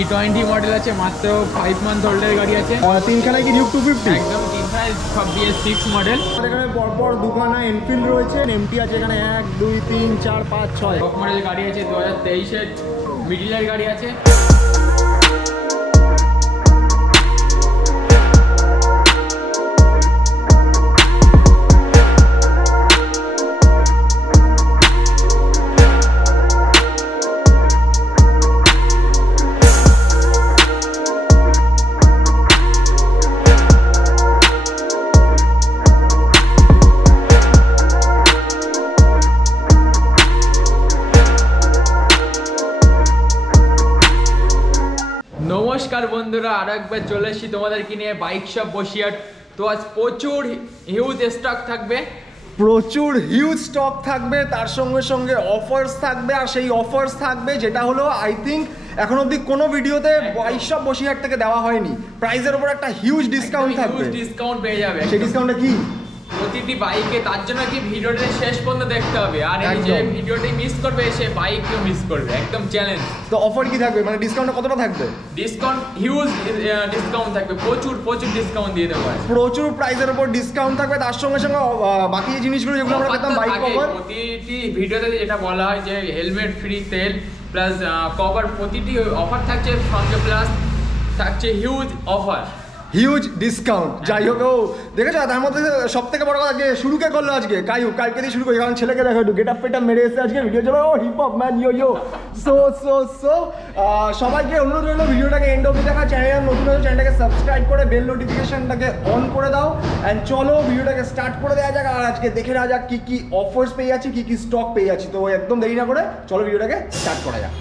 E20 model আছে, মাত্র 5 month ওল্ডের গাড়ি আছে। তিনখানায় কি ডিউক 250? একদম তিনখানায় সব BS6 মডেল। এখানে পরপর দুখানা এনফিল্ড রয়েছে, এমটি আছে এখানে 1 2 3 4 5 6 টপ মডেলের গাড়ি আছে, 2023 এর মিডিলের গাড়ি আছে। নমস্কার বন্ধুরা, আরো একবার চলে এসেছি তোমাদেরকে নিয়ে বাইক শপ বসিরহাট। তো আজ প্রচুর হিউজ স্টক থাকবে, প্রচুর হিউজ স্টক থাকবে, তার সঙ্গে সঙ্গে অফার্স থাকবে। আর সেই অফার্স থাকবে যেটা হলো আই থিঙ্ক এখন অবধি কোনো ভিডিওতে বাইক শপ বসিরহাট থেকে দেওয়া হয়নি। প্রাইসের উপর একটা হিউজ ডিসকাউন্ট থাকবে। ডিসকাউন্ট পেয়ে যাবে। সেই ডিসকাউন্টটা কি? প্রতিটি বাইকে, তার জন্য কি ভিডিওটা শেষ পর্যন্ত দেখতে হবে। আর এই যে ভিডিওটি মিস করবে সে বাইকও মিস করবে, একদম চ্যালেঞ্জ। তো অফার কি থাকবে, মানে ডিসকাউন্টটা কতটা থাকবে? ডিসকাউন্ট হিউজ ডিসকাউন্ট থাকবে, প্রচুর ডিসকাউন্ট দিয়ে দেবো। প্রচুর প্রাইসের উপর ডিসকাউন্ট থাকবে, তার সঙ্গে সঙ্গে বাকি জিনিসগুলো যেগুলো আমরা পেতাম বাইক কভার। প্রতিটি ভিডিওতে যেটা বলা হয় যে হেলমেট ফ্রি, তেল প্লাস কভার, প্রতিটি অফার থাকছে সঙ্গে, প্লাস থাকছে হিউজ অফার, হিউজ ডিসকাউন্ট। যাই হোক, ও দেখেছো তার মধ্যে সব থেকে বড় কথা যে শুরুকে করলো আজকে কালকে দিয়ে শুরু করি, কারণ ছেলেকে দেখো একটু গেট আপ পেটা মেরে এসে আজকে ভিডিও চলো হিপ হপ ম্যান ইয়ো সো সবাইকে অনুরোধ রইলো ভিডিওটাকে এন্ড অবধি দেখা। চ্যানেল নতুন হলে চ্যানেলটাকে সাবস্ক্রাইব করে বেল নোটিফিকেশনটাকে অন করে দাও। অ্যান্ড চলো ভিডিওটাকে স্টার্ট করে দেওয়া যাক। আর আজকে দেখে নেওয়া যাক কি অফার্স পেয়ে যাচ্ছি, কি স্টক পেয়ে যাচ্ছি। তো একদম দেরি না করে চলো ভিডিওটাকে স্টার্ট করা যাক।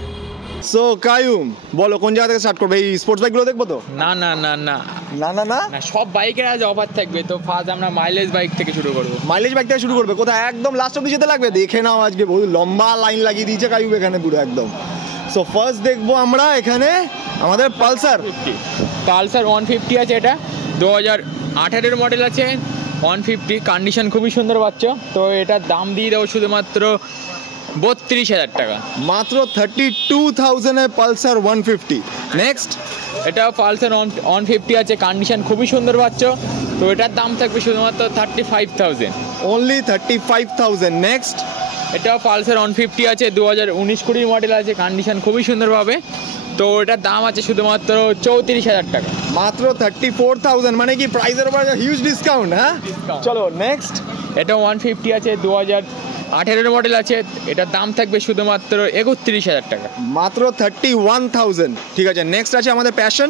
সো কায়ুম, বলো কোন জায়গা থেকে স্টার্ট করবে? এই স্পোর্টস বাইকগুলো দেখবো তো? না না না না না না না না, সব বাইকের আজ অফার থাকবে। তো ফার্স্ট আমরা মাইলেজ বাইক থেকে শুরু করবো। মাইলেজ বাইক থেকে শুরু করবে? কোথায়? একদম লাস্ট অব্দি যেতে লাগবে। দেখে নাও আজকে বহু লম্বা লাইন লাগিয়ে দিয়েছে কায়ুব এখানে পুরো একদম। সো ফার্স্ট দেখবো আমরা এখানে আমাদের পালসার 150 আছে। এটা 2018 মডেল আছে, 150 কন্ডিশন খুবই সুন্দর পাচ্ছ। তো এটার দাম দিয়ে দেবো শুধুমাত্র 32,000 টাকা। মাত্র 32,000 এ পালসার 150। নেক্সট, এটা পালসার 150 আছে, কন্ডিশন খুবই সুন্দর পাচ্ছ। তো এটার দাম থাকবে শুধুমাত্র 35,000, অনলি 35,000। নেক্সট, এটা পালসার 150 আছে, 2019-20 মডেল আছে, কন্ডিশন খুবই সুন্দর পাবে। তো এটার দাম আছে শুধুমাত্র 34,000 টাকা। মাত্র 34,000, মানে কি প্রাইসের উপর হিউজ ডিসকাউন্ট। হ্যাঁ চলো নেক্সট, এটা 150 আছে, 2018 মডেল আছে, এটার দাম থাকবে শুধুমাত্র 31,000 টাকা। মাত্র 31,000। ঠিক আছে, নেক্সট আছে আমাদের প্যাশন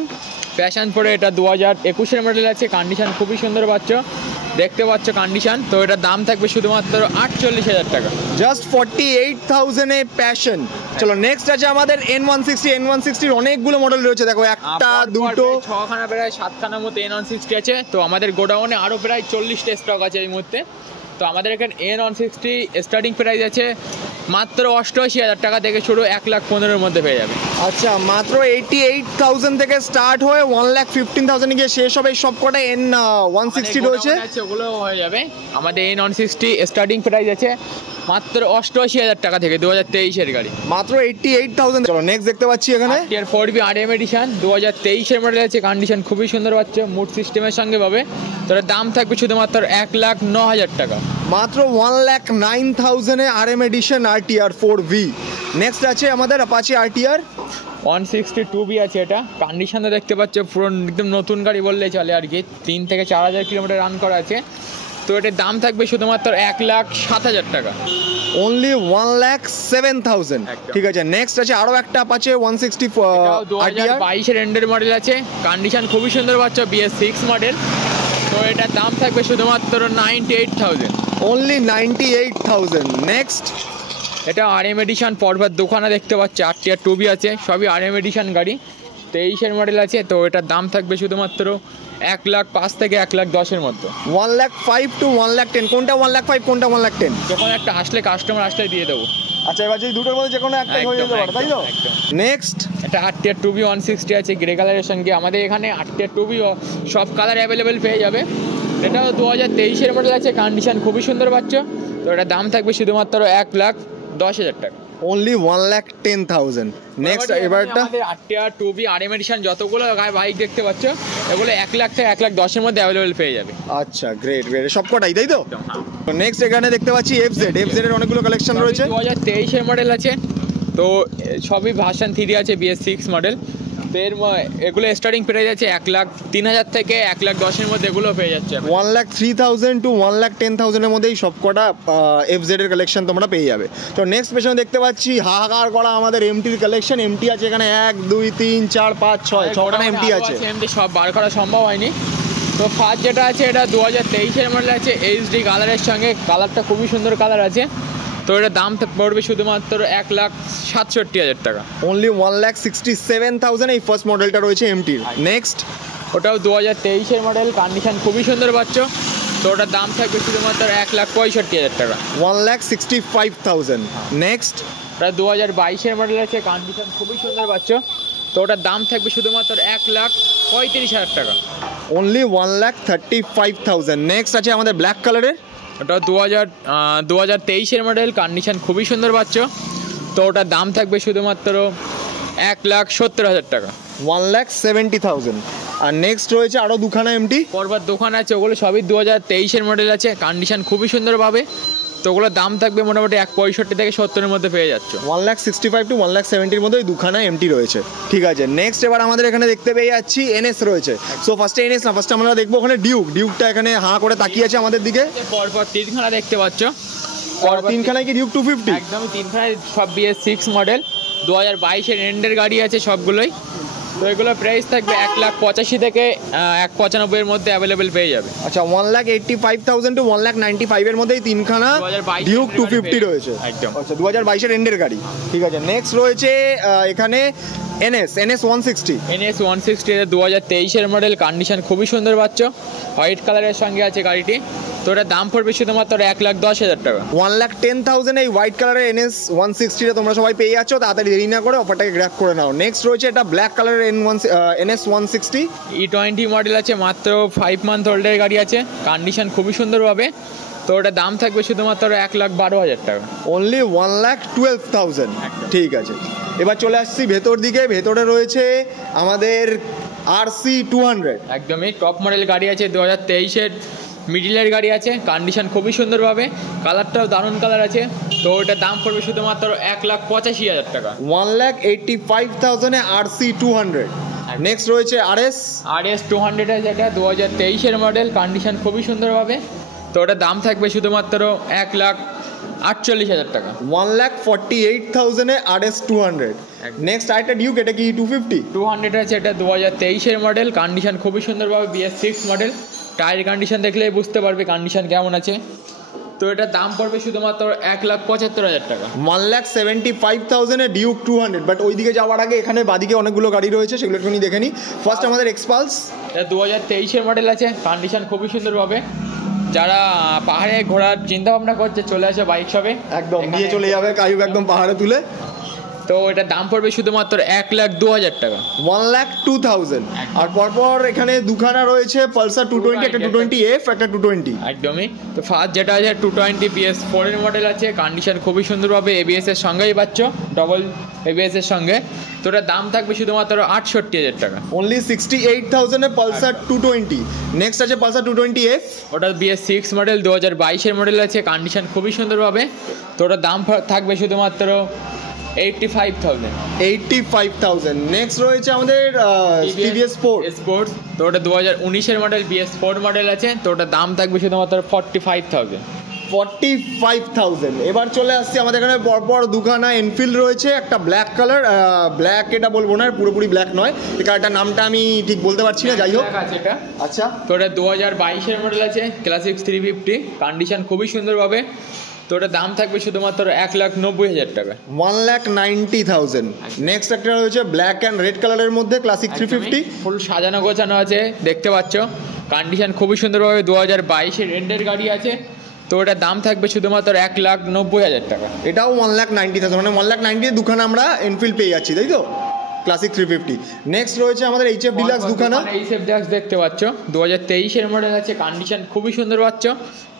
পরে, এটা 2021 মডেল আছে, কন্ডিশন খুবই সুন্দর পাচ্ছ, দেখতে পাচ্ছ কন্ডিশন। তো এটার দাম থাকবে শুধুমাত্র 48,000 টাকা। জাস্ট 48,000 এ প্যাশন। চলো নেক্সট আছে আমাদের N160 এর অনেকগুলো মডেল রয়েছে, দেখো একটা দুটো 6খানা প্রায় 7খানার মতো N160 আছে। তো আমাদের গোডাউনে আরও প্রায় 40টা স্টক আছে এই মুহূর্তে। তো আমাদের এখানে N160 স্টার্টিং প্রাইস আছে মাত্র 88,000 টাকা থেকে শুরু, 1,15,000 মধ্যে পেয়ে যাবে। আচ্ছা, মাত্র 88,000 থেকে স্টার্ট হয়ে 1,15,000 গিয়ে শেষ হবে। সব কটা N160 রয়েছে, ওগুলো হয়ে যাবে। আমাদের N160 স্টার্টিং প্রাইস আছে মাত্র 88,000 টাকা থেকে, 2023-এর গাড়ি, মাত্র 88,000। চলো নেক্সট দেখতে পাচ্ছি এখানে Tier 4B RM এডিশন, 2023-এর মডেল আছে, কন্ডিশন খুবই সুন্দর পাচ্ছে, মুড সিস্টেমের সঙ্গে পাবে। তো দাম থাকবে শুধুমাত্র 1,09,000 টাকা। মাত্র 1,09,000 এ RM edition RTR 4V। Next আছে আমাদের অ্যাপাচি RTR 162B আছে, এটা কন্ডিশনটা দেখতে পাচ্ছ পুরো একদম নতুন গাড়ি বললে চলে আর কি। 3 থেকে 4,000 কিলোমিটার রান করা আছে। তো এটার দাম থাকবে শুধুমাত্র 1,07,000 টাকা। অনলি 1,07,000। ঠিক আছে, নেক্সট আছে আরো একটা অ্যাপাচি 160 2022-এর এন্ডের মডেল আছে, কন্ডিশন খুবই সুন্দর পাচ্ছ, BS6 মডেল। তো এটার দাম থাকবে শুধুমাত্র 98,000, অনলি 98,000। নেক্সট, এটা RM এডিশন পরপর দুখানা দেখতে পাচ্ছি, RTR 2B আছে, সবই RM এডিশন গাড়ি, 23-এর মডেল আছে। তো এটার দাম থাকবে শুধুমাত্র 1,05,000 থেকে 1,10,000-এর মধ্যে। 1,05,000 to 1,10,000। কোনটা 1,05,000 কোনটা 1,10,000? যখন একটা আসলে কাস্টমার আসলে দিয়ে দেবো। আচ্ছা, এবার এই দুটোর মধ্যে যে কোনো একটা হয়ে যেতে পারে, তাই তো? নেক্সট, এটা RTR 2B 160 আছে, গ্রে কালারের সঙ্গে। আমাদের এখানে RTR 2B সব কালার অ্যাভেলেবেল পেয়ে যাবে। এটাও 2023-এর মডেল আছে, কন্ডিশন খুবই সুন্দর পাচ্ছ। তো এটার দাম থাকবে শুধুমাত্র 1,10,000 টাকা। অনলি 1,10,000। নেক্সট এবারটা আমাদের আরটিআর 2B RM এডিশন যতগুলো বাইক দেখতে পাচ্ছ এগুলো 1 লাখ থেকে 1,10,000 মধ্যে অ্যাভেলেবেল পেয়ে যাবে। আচ্ছা, গ্রেট গ্রেট, সবকটাই তাই তো? একদম, হ্যাঁ। তো নেক্সট এখানে দেখতে পাচ্ছি FZ এর অনেকগুলো কালেকশন রয়েছে। 2023 এর মডেল আছে, তো সবই ভার্সন 3 আছে, BS6 মডেল। তো এগুলো স্টার্টিং প্রাইস আছে 1,03,000 থেকে 1,10,000 মধ্যে এগুলো পেয়ে যাচ্ছে। 1,03,000 টু 1,10,000 এর মধ্যেই সবকটা FZ এর কালেকশন তোমরা পেয়ে যাবে। তো নেক্সট পেছনে দেখতে পাচ্ছি হাহাকার করা আমাদের MT-র কালেকশন। MT আছে এখানে 1 2 3 4 5 6 ছটা MT আছে। MT সব বার করা সম্ভব হয়নি। তো ফার্স্ট যেটা আছে এটা 2023 এর মডেল আছে, HD কালারের সঙ্গে, কালারটা খুবই সুন্দর কালার আছে। তো এটার দাম পড়বে শুধুমাত্র 1,67,000 টাকা। অনলি 1,67,000 এই ফার্স্ট মডেলটা রয়েছে MT-র। নেক্সট ওটাও 2023 এর মডেল, কন্ডিশন খুবই সুন্দর পাচ্ছ। তো ওটার দাম থাকবে শুধুমাত্র 1,65,000 টাকা। 1,65,000। নেক্সট ওটা 2022 এর মডেল আছে, কন্ডিশন খুবই সুন্দর পাচ্ছ। তো ওটার দাম থাকবে শুধুমাত্র 1,35,000 টাকা। অনলি 1,35,000। নেক্সট আছে আমাদের ব্ল্যাক কালারের, ওটা 2023 এর মডেল, কন্ডিশন খুবই সুন্দর পাচ্ছ। তো ওটার দাম থাকবে শুধুমাত্র 1,70,000 টাকা। 1,70,000। আর নেক্সট রয়েছে আরও দুখানা MT। পরবার দোকান আছে, ওগুলো সবই 2023 এর মডেল আছে, কন্ডিশন খুবই সুন্দর পাবে। তো ওগুলোর দাম থাকবে মোটামুটি 1,65,000 থেকে 70,000 এর মধ্যে পেয়ে যাচ্ছে। 1,65,000 টু 1,70,000 এর মধ্যে ওই দুখানা MT রয়েছে। ঠিক আছে, নেক্সট এবার আমাদের এখানে দেখতে পেয়ে যাচ্ছি NS রয়েছে। সো ফার্স্টে NS না, ফার্স্টে আমরা দেখবো ওখানে ডিউকটা এখানে হাঁ করে তাকিয়ে আছে আমাদের দিকে। পরপর তিনখানা দেখতে পাচ্ছ, তিনখানায় কি ডিউক 250? একদমই তিনখানায়, সব BS6 মডেল, 2022 এর এন্ডের গাড়ি আছে সবগুলোই। তো এগুলো প্রাইস থাকবে 1,85,000 থেকে 1,95,000 এর মধ্যে অ্যাভেলেবেল পেয়ে যাবে। আচ্ছা, 1,85,000 টু 1,95,000 এর মধ্যেই তিনখানা 2022 ডিউক 250 রয়েছে। একদম। আচ্ছা, 2022 এর এন্ডের গাড়ি। ঠিক আছে, নেক্সট রয়েছে এখানে NS 160। NS 160 এটা 2023 এর মডেল, কন্ডিশন খুবই সুন্দর পাচ্ছ, হোয়াইট কালারের সঙ্গে আছে গাড়িটি। তো এটার দাম পড়বে শুধুমাত্র 1,10,000 টাকা। 1,10,000 এই হোয়াইট কালারের NS 160 তোমরা সবাই পেয়ে যাচ্ছ। তাড়াতাড়ি দেরি না করে অফারটাকে গ্র্যাব করে নাও। নেক্সট রয়েছে এটা ব্ল্যাক কালারের NS 160 E20 মডেল আছে, মাত্র 5 মান্থ ওল্ডের গাড়ি আছে, কন্ডিশন খুবই সুন্দর পাবে। তো ওটার দাম থাকবে শুধুমাত্র 1,12,000 টাকা। অনলি 1,12,000। ঠিক আছে, এবার চলে আসছি ভেতর দিকে। ভেতরে রয়েছে আমাদের RC 200। একদমই টপ মডেল গাড়ি আছে, 2023 এর মিডিলের গাড়ি আছে, কন্ডিশন খুবই সুন্দর পাবে, কালারটাও দারুণ কালার আছে। তো ওটার দাম পড়বে শুধুমাত্র 1,85,000 টাকা। 1,85,000 এ RC 200। নেক্সট রয়েছে RS 200 আছে, এটা 2023 এর মডেল, কন্ডিশন খুবই সুন্দর পাবে। তো ওটার দাম থাকবে শুধুমাত্র 1,48,000 টাকা। 1,48,000 এ RS 200। নেক্সট আরেকটা ডিউক, এটা কি 250? 200 আছে, এটা 2023 এর মডেল, কন্ডিশন খুবই সুন্দর পাবে, BS6 মডেল। টায়ার কন্ডিশন দেখলেই বুঝতে পারবে কন্ডিশন কেমন আছে। তো এটার দাম পড়বে শুধুমাত্র 1,75,000 টাকা। 1,75,000 এ ডিউক 200। বাট ওইদিকে যাওয়ার আগে এখানে বাদিকে অনেকগুলো গাড়ি রয়েছে, সেগুলো একটু দেখে নিই। ফার্স্ট আমাদের এক্সপালস, এটা 2023 এর মডেল আছে, কন্ডিশন খুবই সুন্দর পাবে। যারা পাহাড়ে ঘোরার চিন্তা ভাবনা করছে চলে আসে বাইক শপে, একদম নিয়ে চলে যাবে কায়ুক একদম পাহাড়ে তুলে। তো এটার দাম পড়বে শুধুমাত্র 1,02,000 টাকা। 1,02,000। আর পরপর এখানে দুখানা রয়েছে পালসার 220, একটা 220F, একটা 220। একদমই। তো ফার্স্ট যেটা আছে 220 BS4 এর মডেল আছে, কন্ডিশন খুবই সুন্দর পাবে, ABS এর সঙ্গেই পাচ্ছ, ডবল ABS এর সঙ্গে। তো এটার দাম থাকবে শুধুমাত্র 68,000 টাকা। অনলি 68,000 এ পালসার 220। নেক্সট আছে পালসার 220F, ওটা BS6 মডেল, 2022 এর মডেল আছে, কন্ডিশন খুবই সুন্দর পাবে। তো ওটার দাম থাকবে শুধুমাত্র 85,000। 85,000। নেক্সট রয়েছে আমাদের TVS স্পোর্টস, তো ওটা 2019 এর মডেল, BS4 মডেল আছে। তো ওটার দাম থাকবে শুধুমাত্র 45,000। 45,000। এবার চলে আসছি আমাদের এখানে পরপর দুখানা এনফিল্ড রয়েছে, একটা ব্ল্যাক কালার, ব্ল্যাক এটা বলবো না, পুরোপুরি ব্ল্যাক নয়, এই কারটার নামটা আমি ঠিক বলতে পারছি না, যাই হোক আছে এটা। আচ্ছা, তো ওটা 2022 এর মডেল আছে, ক্লাসিক 350, কন্ডিশন খুবই সুন্দর পাবে। তো ওটার দাম থাকবে শুধুমাত্র 1,90,000 টাকা। 1,90,000। নেক্সট একটা রয়েছে ব্ল্যাক অ্যান্ড রেড কালারের মধ্যে ক্লাসিক 350, ফুল সাজানো গোছানো আছে, দেখতে পাচ্ছ, কন্ডিশন খুবই সুন্দর পাবে, 2022 এর এন্ডের গাড়ি আছে। তো ওটার দাম থাকবে শুধুমাত্র 1,90,000 টাকা। এটাও 1,90,000, মানে 1,90,000 দুখানা আমরা এনফিল্ড পেয়ে যাচ্ছি, তাই তো? ক্লাসিক 350। নেক্সট রয়েছে আমাদের HF ডিলাক্স দুখানা। HF ডিলাক্স দেখতে পাচ্ছ, 2023 এর মডেল আছে, কন্ডিশন খুবই সুন্দর পাচ্ছ,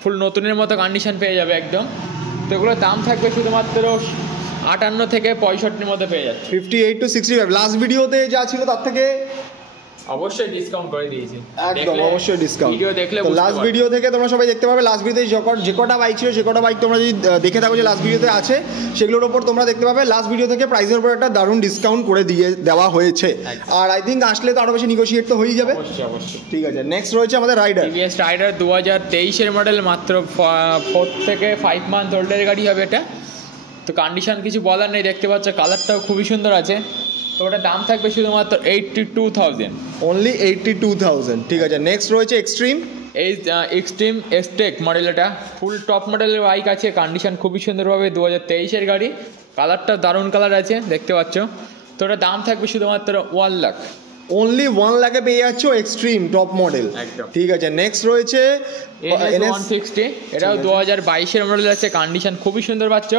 ফুল নতুনের মতো কন্ডিশন পেয়ে যাবে একদম। তো এগুলোর দাম থাকবে শুধুমাত্র 58 থেকে 65 মধ্যে পেয়ে যাচ্ছে। 58 to 65। লাস্ট ভিডিওতে যা ছিল তার থেকে অবশ্যই ডিসকাউন্ট করে দিয়েছি, একদম অবশ্যই ডিসকাউন্ট। ভিডিও দেখলে তো লাস্ট ভিডিও থেকে তোমরা সবাই দেখতে পাবে, লাস্ট ভিডিওতে যে কটা বাইক ছিল সে কটা বাইক তোমরা যদি দেখে থাকো যে লাস্ট ভিডিওতে আছে, সেগুলোর ওপর তোমরা দেখতে পাবে লাস্ট ভিডিও থেকে প্রাইসের উপর একটা দারুণ ডিসকাউন্ট করে দেওয়া হয়েছে। আর আই থিঙ্ক আসলে তো আরো বেশি নেগোশিয়েট তো হয়েই যাবে। অবশ্যই। ঠিক আছে, নেক্সট রয়েছে আমাদের রাইডার। টিভিএস রাইডার 2023 মডেল, মাত্র 4 থেকে 5 মান্থ ওল্ডের গাড়ি হবে এটা। তো কন্ডিশন কিছু বলার নেই, দেখতে পাচ্ছ কালারটাও খুবই সুন্দর আছে। তো ওটার দাম থাকবে শুধুমাত্র 82,000, অনলি 82,000। ঠিক আছে, নেক্সট রয়েছে এক্সট্রিম। এই এক্সট্রিম এসটেক মডেল, এটা ফুল টপ মডেলের বাইক আছে, কন্ডিশন খুবই সুন্দরভাবে 2023 গাড়ি, কালারটা দারুণ কালার আছে দেখতে পাচ্ছ। তো ওটার দাম থাকবে শুধুমাত্র 1 লাখ, অনলি 1 লাখে পেয়ে যাচ্ছ এক্সট্রিম টপ মডেল। একদম। ঠিক আছে, নেক্সট রয়েছে NS160, এটাও 2022 মডেল আছে, কন্ডিশন খুবই সুন্দর পাচ্ছ।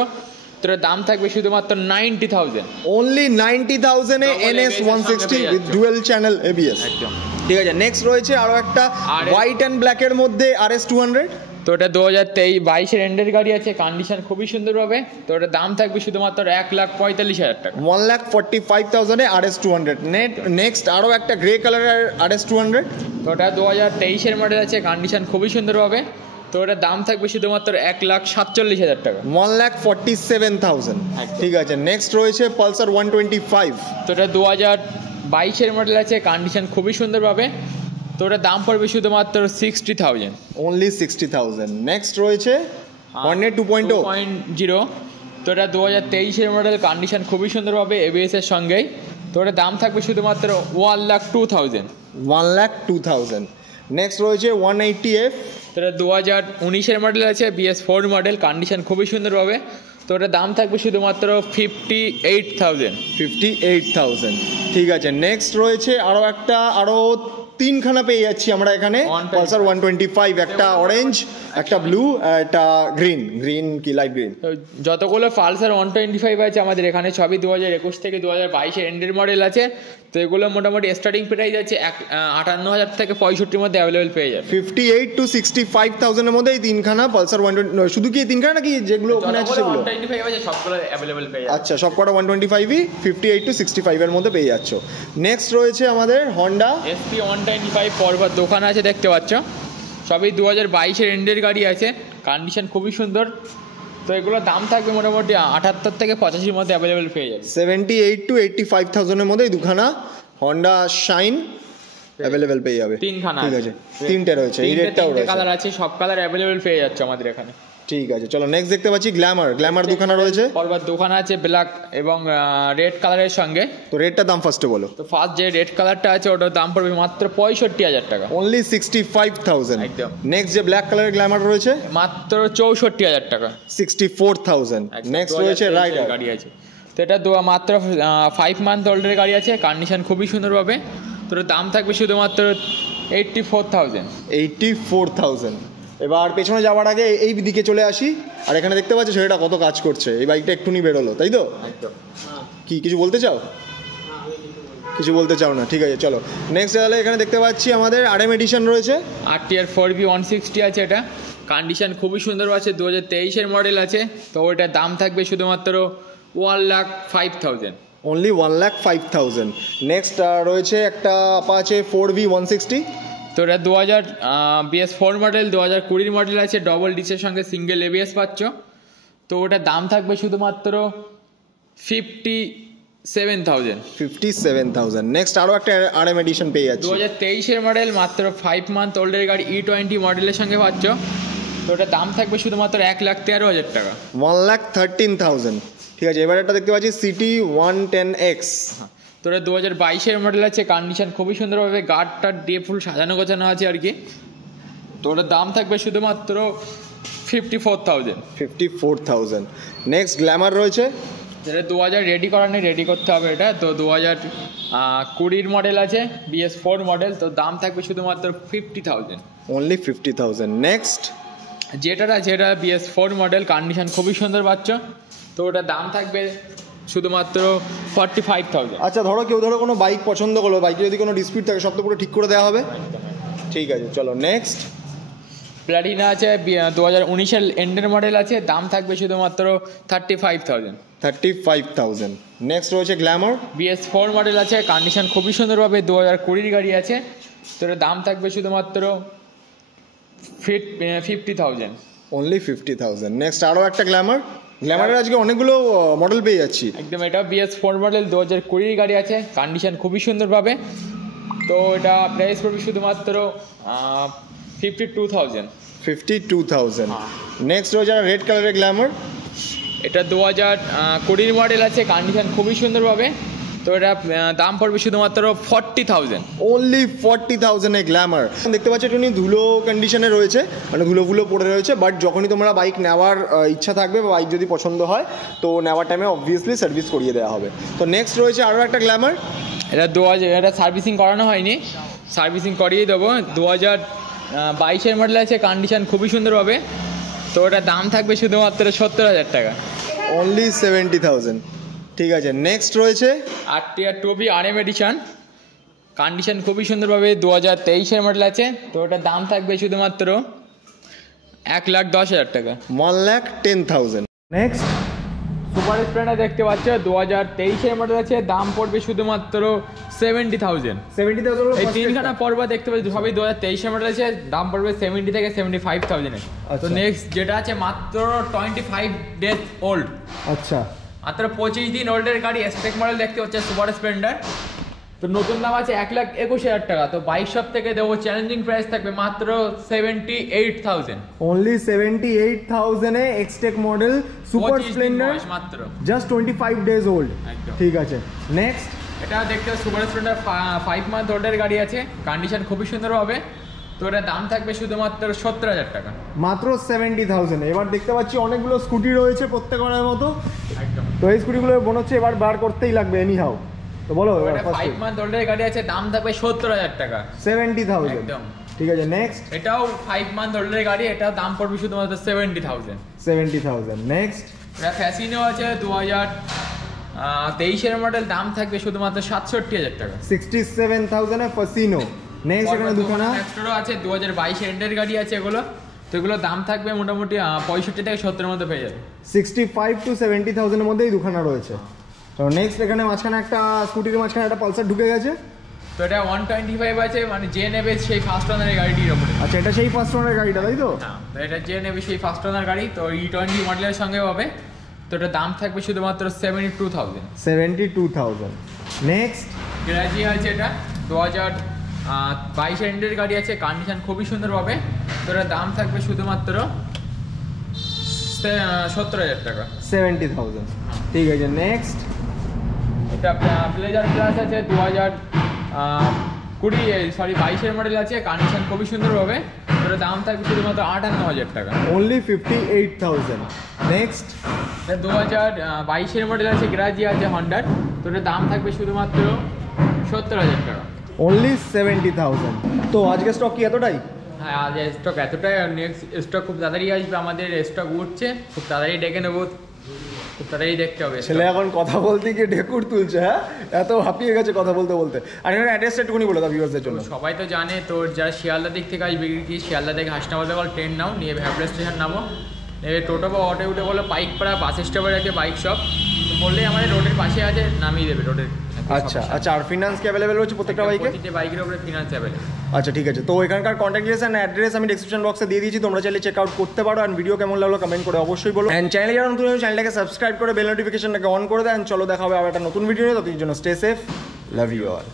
তো এটার দাম থাকবে শুধুমাত্র 90,000, only 90,000 A NS160 with dual channel ABS। একদম। ঠিক আছে, নেক্সট রয়েছে আরো একটা হোয়াইট অ্যান্ড ব্ল্যাকের মধ্যে RS200। তো এটা 2022 এন্ডের গাড়ি আছে, কন্ডিশন খুবই সুন্দর হবে। তো এটার দাম থাকবে শুধুমাত্র 1,45,000 টাকা, 1,45,000 এ RS200। নেক্সট আরো একটা গ্রে কালারের RS200। তো ওটা 2023 মডেল আছে, কন্ডিশন খুবই সুন্দর হবে। তো ওটার দাম থাকবে শুধুমাত্র 1,47,000 টাকা, 1,47,000। ঠিক আছে, নেক্সট রয়েছে পালসার 125। তো এটা 2022 মডেল আছে, কন্ডিশন খুবই সুন্দর পাবে। তো ওটার দাম পড়বে শুধুমাত্র 60,000, অনলি 60,000। নেক্সট রয়েছে Hornet 2.0। তো এটা 2023 মডেল, কন্ডিশন খুবই সুন্দর পাবে ABS এর সঙ্গেই। তো ওটার দাম থাকবে শুধুমাত্র 1,02,000, 1,02,000। নেক্সট রয়েছে 180F। তো এটা 2019 মডেল আছে, BS4 মডেল, কন্ডিশন খুবই সুন্দর পাবে। তো ওটার দাম থাকবে শুধুমাত্র 58,000, 58,000। ঠিক আছে, নেক্সট রয়েছে আরো তিনখানা পেয়ে যাচ্ছি আমরা এখানে পালসার 125, একটা অরেঞ্জ, একটা ব্লু, একটা গ্রিন কি লাইট গ্রিন। তো যতগুলো পালসার 125 আছে আমাদের এখানে সবই 2021 থেকে 2022 এন্ডের মডেল আছে। তো এগুলো মোটামুটি স্টার্টিং প্রাইস আছে 58,000 থেকে 65 মধ্যে অ্যাভেলেবেল পেয়ে যাবে। 58 to 65,000 এর মধ্যে এই তিনখানা পালসার 120। শুধু কি এই তিনখানা নাকি যেগুলো ওখানে আছে সেগুলো? 125 আছে, সবগুলো অ্যাভেলেবেল পেয়ে যাবে। আচ্ছা, সবকটা 125ই 58 to 65 এর মধ্যে পেয়ে যাচ্ছ। নেক্সট রয়েছে আমাদের হন্ডা SP 125 পর্বত, দোকান আছে দেখতে পাচ্ছ, সবই 2022 এন্ডের গাড়ি আছে, কন্ডিশন খুবই সুন্দর। তো এগুলোর দাম থাকবে মোটামুটি 78 থেকে 85 মধ্যে অ্যাভেলেবেল পেয়ে যাবে। 78 to 85,000 এর মধ্যে এই দুখানা হন্ডা শাইন অ্যাভেলেবেল পেয়ে যাবে। তিনখানা, ঠিক আছে, তিনটে রয়েছে, এই রেডটাও রয়েছে, কালার আছে, সব কালার অ্যাভেলেবেল পেয়ে যাচ্ছে আমাদের এখানে। ঠিক আছে, চলো নেক্সট দেখতে পাচ্ছি গ্ল্যামার দুখানা রয়েছে। পর্বত দোকান আছে ব্ল্যাক এবং রেড কালারের সঙ্গে। তো রেডটার দাম ফার্স্টে বলো। তো ফার্স্ট যে রেড কালারটা আছে ওটার দাম পড়বে মাত্র 65,000 টাকা, অনলি 65,000। একদম। নেক্সট যে ব্ল্যাক কালারের গ্ল্যামার রয়েছে মাত্র 64,000 টাকা, 64,000। নেক্সট রয়েছে রাইডার গাড়ি আছে। তো এটা মাত্র 5 মান্থ ওল্ডের গাড়ি আছে, কন্ডিশন খুবই সুন্দর পাবে। তো এটার দাম থাকবে শুধুমাত্র 84,000, 84,000। এবার পেছনে যাওয়ার আগে এই দিকে চলে আসি, আর এখানে দেখতে পাচ্ছ ছেলেটা কত কাজ করছে। এই বাইকটা একটুনি বেরোলো, তাই তো? একদম। কি কিছু বলতে চাও? কিছু বলতে চাও না? ঠিক আছে, চলো নেক্সট তাহলে এখানে দেখতে পাচ্ছি আমাদের RM এডিশন রয়েছে, RTR 4B 160 আছে, এটা কন্ডিশন খুবই সুন্দর আছে, 2023 মডেল আছে। তো ওইটার দাম থাকবে শুধুমাত্র 1,05,000, অনলি 1,05,000। নেক্সট রয়েছে একটা আপাচে 4V 160। তো এটা 2000 BS4 মডেল, 2020 মডেল আছে, ডবল ডিসের সঙ্গে সিঙ্গেল ABS পাচ্ছ। তো ওটার দাম থাকবে শুধুমাত্র 57,000, 57,000। নেক্সট আরও একটা RM এডিশন পেয়ে যাচ্ছি, 2023 মডেল, মাত্র 5 মান্থ ওল্ডের গাড়ি, E20 মডেলের সঙ্গে পাচ্ছ। তো ওটার দাম থাকবে শুধুমাত্র 1,13,000 টাকা, 1,13,000। ঠিক আছে, এবার একটা দেখতে পাচ্ছি সিটি 110X। তো এটা 2022 মডেল আছে, কন্ডিশন খুবই সুন্দরভাবে গার্ডটা দিয়ে ফুল সাজানো গোছানো আছে আর কি। তো ওটার দাম থাকবে শুধুমাত্র 54,000, 54,000। নেক্সট গ্ল্যামার রয়েছে, যেটা 2000 রেডি করা নেই, রেডি করতে হবে এটা। তো 2020 মডেল আছে, BS4 মডেল। তো দাম থাকবে শুধুমাত্র 50,000, অনলি 50,000। নেক্সট যেটা আছে এটা BS4 মডেল, কন্ডিশন খুবই সুন্দর পাচ্ছ। তো ওটার দাম থাকবে শুধুমাত্র 45,000। আচ্ছা, কেউ কোনো বাইক পছন্দ করলো, বাইকে যদি কোনো ডিসপিউট থাকে সব তো পুরো ঠিক করে দেওয়া হবে। ঠিক আছে, চলো নেক্সট প্ল্যাটিনা আছে 2019-এর এন্ডের মডেল আছে, দাম থাকবে শুধুমাত্র 35,000। 35,000। নেক্সট রয়েছে গ্ল্যামার। BS4 মডেল আছে, কন্ডিশন খুবই সুন্দরভাবে 2020-র গাড়ি আছে, তো এটার দাম থাকবে শুধুমাত্র 50,000। অনলি 50,000। নেক্সট আরও একটা গ্ল্যামার। গ্ল্যামারের আজকে অনেকগুলো মডেল পেয়ে যাচ্ছি। একদম, এটা BS4 মডেল 2020-র গাড়ি আছে, কন্ডিশন খুবই সুন্দরভাবে, তো এটা প্রাইস পড়বে শুধুমাত্র 52,000। 52,000। নেক্সট রয়েছে রেড কালারের গ্ল্যামার। এটা 2020-র মডেল আছে, কন্ডিশন খুবই সুন্দরভাবে, তো এটা দাম পড়বে শুধুমাত্র 40,000। অনলি 40,000 এ গ্ল্যামার। দেখতে পাচ্ছ একটু ধুলো কন্ডিশনে রয়েছে, মানে ধুলো পড়ে রয়েছে, বাট যখনই তোমরা বাইক নেওয়ার ইচ্ছা থাকবে বা বাইক যদি পছন্দ হয় তো নেওয়ার টাইমে অবভিয়াসলি সার্ভিস করিয়ে দেওয়া হবে। তো নেক্সট রয়েছে আরও একটা গ্ল্যামার। এটা এটা সার্ভিসিং করানো হয়নি, সার্ভিসিং করিয়ে দেবো। 2022-এর মডেল আছে, কন্ডিশন খুবই সুন্দরভাবে, তো এটার দাম থাকবে শুধুমাত্র 70,000 টাকা। অনলি 70,000। ঠিক আছে, নেক্সট রয়েছে আরটিআর টুবি RM এডিশন, কন্ডিশন খুবই সুন্দরভাবে 2023-এর মডেল আছে, তো ওটার দাম থাকবে শুধুমাত্র 1,10,000 টাকা। 1,10,000। নেক্সট সুপার স্প্লেন্ডার দেখতে পাচ্ছ, 2023-এর মডেল আছে, দাম পড়বে শুধুমাত্র 70,000। 70,000 এই তিনখানা পর্ব দেখতে পাচ্ছি সবই 2023-এর মডেল আছে, দাম পড়বে 70 থেকে 75,000। তো নেক্সট যেটা আছে মাত্র 25 ডেজ ওল্ড, আচ্ছা মাত্র 25 দিন ওল্ডের গাড়ি, স্পেক মডেল দেখতে পাচ্ছ সুপার স্প্লেন্ডার, তো নতুন দাম আছে 1,21,000 টাকা। তো বাইক শপ থেকে দেবো চ্যালেঞ্জিং প্রাইস থাকবে মাত্র 78,000। অনলি 78,000 এ এক্সটেক মডেল সুপার স্প্লেন্ডার, মাত্র জাস্ট 25 ডেজ ওল্ড। ঠিক আছে, নেক্সট এটা দেখতে সুপার স্প্লেন্ডার 5 মান্থ ওল্ডের গাড়ি আছে, কন্ডিশন খুবই সুন্দর হবে, তো এটার দাম থাকবে শুধুমাত্র 70,000 টাকা। মাত্র 70,000। এবার দেখতে পাচ্ছি অনেকগুলো স্কুটি রয়েছে প্রত্যেকটার মতো, একদম, তো এই স্কুটিগুলো মনে হচ্ছে এবার বার করতেই লাগবে এনি হাউ। তো বলো, এটা 5 মান্থ ওল্ডের গাড়ি আছে, দাম থাকবে 70,000 টাকা। 70,000। একদম, ঠিক আছে, নেক্সট এটাও 5 মান্থ ওল্ডের গাড়ি, এটাও দাম পড়বে শুধুমাত্র 70,000। 70,000। নেক্সট এটা ফ্যাসিনো আছে 2023-এর মডেল, দাম থাকবে শুধুমাত্র 67,000 টাকা। 67,000 এ ফ্যাসিনো। নেক্সট এখানে দুখানা নেক্সটও আছে 2022 এন্ডের গাড়ি আছে এগুলো, তো এগুলো দাম থাকবে মোটামুটি 65 থেকে 70-এর মধ্যে পেয়ে যাবে। 65 to 70,000 এর মধ্যেই দুখানা রয়েছে। তো নেক্সট এখানে মাঝখানে একটা স্কুটির মাঝখানে একটা পালসার ঢুকে গেছে, তো এটা 125 আছে, মানে যে নেবে সেই ফার্স্ট ওনারের গাড়িটির ওপরে। আচ্ছা, এটা সেই ফার্স্ট ওনারের গাড়িটা, তাই তো? হ্যাঁ, তো এটা যে নেবে সেই ফার্স্ট ওনার গাড়ি, তো E20 মডেলের সঙ্গে হবে, তো এটা দাম থাকবে শুধুমাত্র 72,000। 72,000। নেক্সট গ্রাজি আছে, এটা 2022 এন্ডের গাড়ি আছে, কন্ডিশন খুবই সুন্দর হবে, তো এটার দাম থাকবে শুধুমাত্র 70,000 টাকা। 70,000। ঠিক আছে, নেক্সট এটা প্লেজার প্লাস আছে 2022-এর মডেল আছে, কন্ডিশন খুবই সুন্দর হবে, তো এটার দাম থাকবে শুধুমাত্র 58,000 টাকা। অনলি 58,000। নেক্সট 2022-এর মডেল আছে, গ্রাজি আছে হন্ডার, তো এটার দাম থাকবে শুধুমাত্র 70,000 টাকা। অনলি 70,000। তো আজকে স্টক কি এতটাই? হ্যাঁ, আজ স্টক এতটাই, নেক্সট স্টক খুব তাড়াতাড়ি আসবে, আমাদের স্টক উঠছে, খুব তাড়াতাড়ি ডেকে নেবো, খুব তাড়াতাড়ি দেখতে হবে। ছেলে এখন কথা বলতে গিয়ে ঢেকুর তুলছে, হ্যাঁ, এত হাঁপিয়ে গেছে কথা বলতে বলতে। আর এর অ্যাড্রেসটা একটুখানি বলে দাও ভিউয়ার্সদের জন্য। সবাই তো জানে, তো যারা শিয়ালদা দিক থেকে আসবে, কি শিয়ালদা থেকে হাসনাবাদ ট্রেন নাও, নিয়ে ভ্যাবলা স্টেশন নামো, নেবে টোটো বা অটো উঠে বলো পাইকপাড়া বাস স্টপের আছে বাইক শপ, তো বললেই আমাদের রোডের পাশে আছে, নামিয়ে দেবে রোডের। আচ্ছা আচ্ছা, আর ফিনান্স কি অ্যাভেলেবেল রয়েছে প্রত্যেকটা বাইকে? প্রতিটা বাইকের উপরে ফিনান্স অ্যাভেলেবেল। আচ্ছা, ঠিক আছে। তো এখানকার কন্ট্যাক্ট ডিটেলস অ্যান্ড অ্যাড্রেস আমি ডেসক্রিপশন বক্সে দিয়ে দিয়েছি, তোমরা চাইলে চেক আউট করতে পারো। অ্যান্ড ভিডিও কেমন লাগলো কমেন্ট করে অবশ্যই বলো। অ্যান্ড চ্যানেলে যারা নতুন চ্যানেলটাকে সাবস্ক্রাইব করে বেল নোটিফিকেশনটাকে অন করে দেন। চলো দেখা হবে আবার একটা নতুন ভিডিও নিয়ে, ততদিনের জন্য stay safe, love you all.